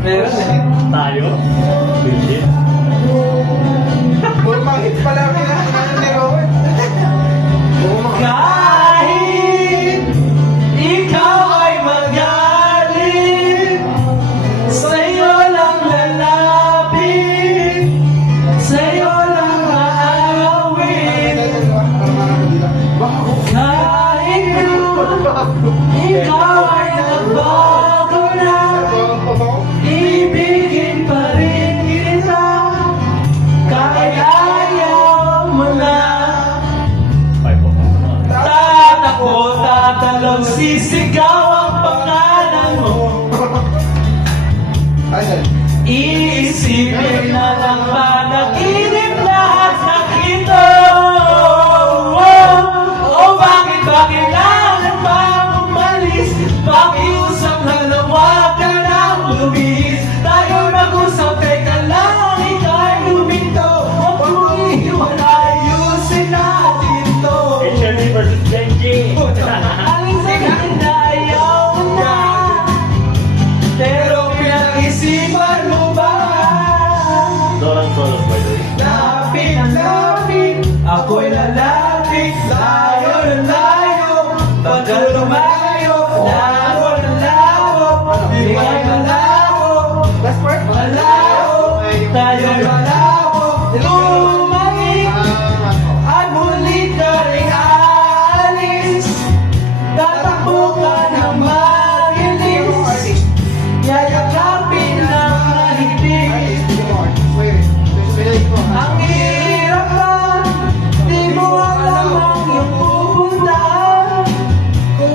Meron eh. Tayo? Legit? Puro mga hits pala pinakita ni Rowan. Kahit ikaw ay magalit, sa'yo lang lalapit, sa'yo lang aawit. Kahit ikaw ay nagbago na, ibigin pa rin kita, kahit ayaw mo na. Tatakbo, tatalon, sisigaw ang pangalan mo. Iisipin na lang panaginip lahat ng ito. Oh, bakit ba kailangan pa umalis? Pakiusap na nawag ka nang lumis. Tayo mag-usap, teka lang, ika'y luminto. Huwag mong iiwan, ayusin natin to. HLD versus Benji. Aling sabihin na ayaw mo na, pero pinag-isipan mo ba? Doran Solos, by the way. Lapit ang lapit, ako'y lalapit, layo ng layo, pagka lumayo, labo ng labo, bigay malabo, Last part? malabo, tayo malabo, lumalik, at muli ka rin aalis, tatakbo ka ng magilis, yayakapin ng mahigpit. Ang hirap ba, di mo alam ang iyong pupuntahan.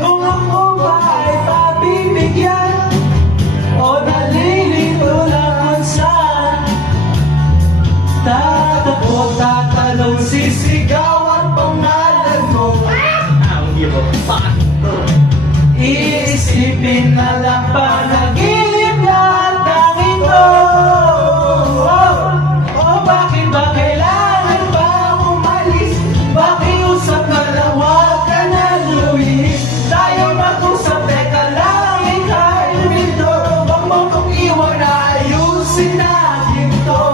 Kung ako ba ay pabibigyan, o nalilito lang kung saan. Tatakbo, tatalong, sisigaw ang pangalan mo. Ang give a fuck. Iisipin na lang panaginip lahat ng ito. Oh, bakit ba kailangan pa umalis? Pakiusap na lang, huwag ka na luwis. Tayo mag-usap, teka lang, ika'y lumito. Huwag mo kong iwan, ayusin natin to.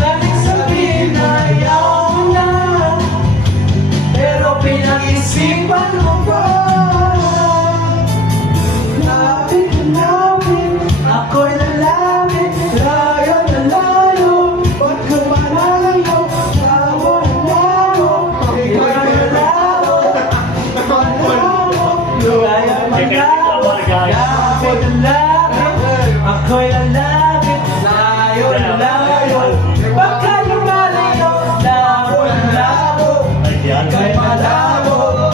Daling sabihin na ayaw mo na, pero pinag-isipan mo ba? Lapit na lapit, ako'y lalapit, layo na layo, ba't ka malayo? Layo na layo, ikaw na layo, malayo, layo na layo, lapit na lapit, ako'y lalapit, layo na layo, ba't ka lumalayo? Labo na labo, ika'y malabo,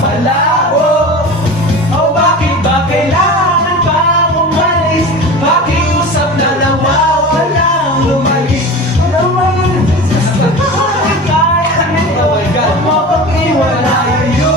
malabo. O bakit ba kailangan pang umalis? Pakiusap na lang, walang lumalis. Naman, kaya nito, huwag mo kong iwan, ayun.